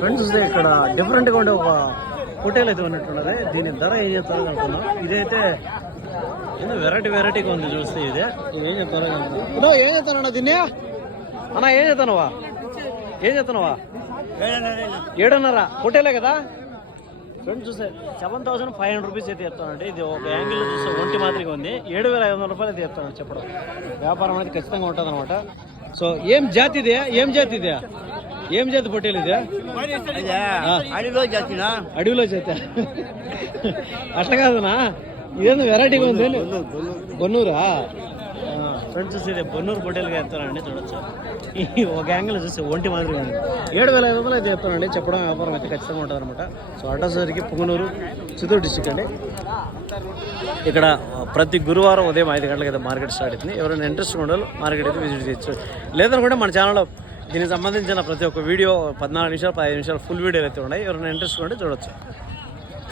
Friends చూస్తే ఇక్కడ డిఫరెంట్గా ఉండే ఒక హోటల్ అయితే ఉన్నట్టున్నది. దీని ధర ఏం చెప్తారో అనుకున్నాం. ఇదైతే ఏదో వెరైటీగా ఉంది చూస్తే. ఇదే ఏం చెప్తారో ఏం చెప్తానన్నా దీన్ని అన్నా ఏం చెప్తానవా 7.5 హోటలే కదా ఫ్రెండ్స్. చూస్తే 7,500 రూపీస్ అయితే చెప్తానండి. ఇది ఒక యాంగిల్ చూస్తే ఒంటి మాదిరిగా ఉంది. 7,500 రూపాయలు అయితే చెప్తాను చెప్పడం. వ్యాపారం అనేది ఖచ్చితంగా ఉంటుంది అనమాట. సో ఏం జాతి ఇదే ఏం జాతి పొట్టేలు ఇదే? అడవిలో జాతి అట్లా కాదనా? ఇదేందో వెరైటీగా ఉంది. బొన్నూరా ఫ్రెండ్స్ చూసి ఇదే బొన్నూరు పొట్టేలుగా చెప్తానండి. చూడొచ్చు ఒక యాంగిల్ చూస్తే ఒంటి మాదిరిగా ఉంది. 7,500 అయితే చెప్తానండి. చెప్పడం వ్యాపారం అయితే ఖచ్చితంగా ఉంటుంది అనమాట. సో అడ్రస్ సరికి పుంగనూరు, చిత్తూరు డిస్టిక్ అండి. ఇక్కడ ప్రతి గురువారం ఉదయం 5 గంటలకు అయితే మార్కెట్ స్టార్ట్ అవుతుంది. ఎవరైనా ఇంట్రెస్ట్ ఉండాలో మార్కెట్ అయితే విజిట్ చేయొచ్చు. లేదనుకుంటే మన ఛానల్లో దీనికి సంబంధించిన ప్రతి ఒక్క వీడియో 14 నిమిషాలు 15 నిమిషాలు ఫుల్ వీడియోలు అయితే ఉన్నాయి. ఎవరైనా ఇంట్రెస్ట్ ఉంటే చూడొచ్చు.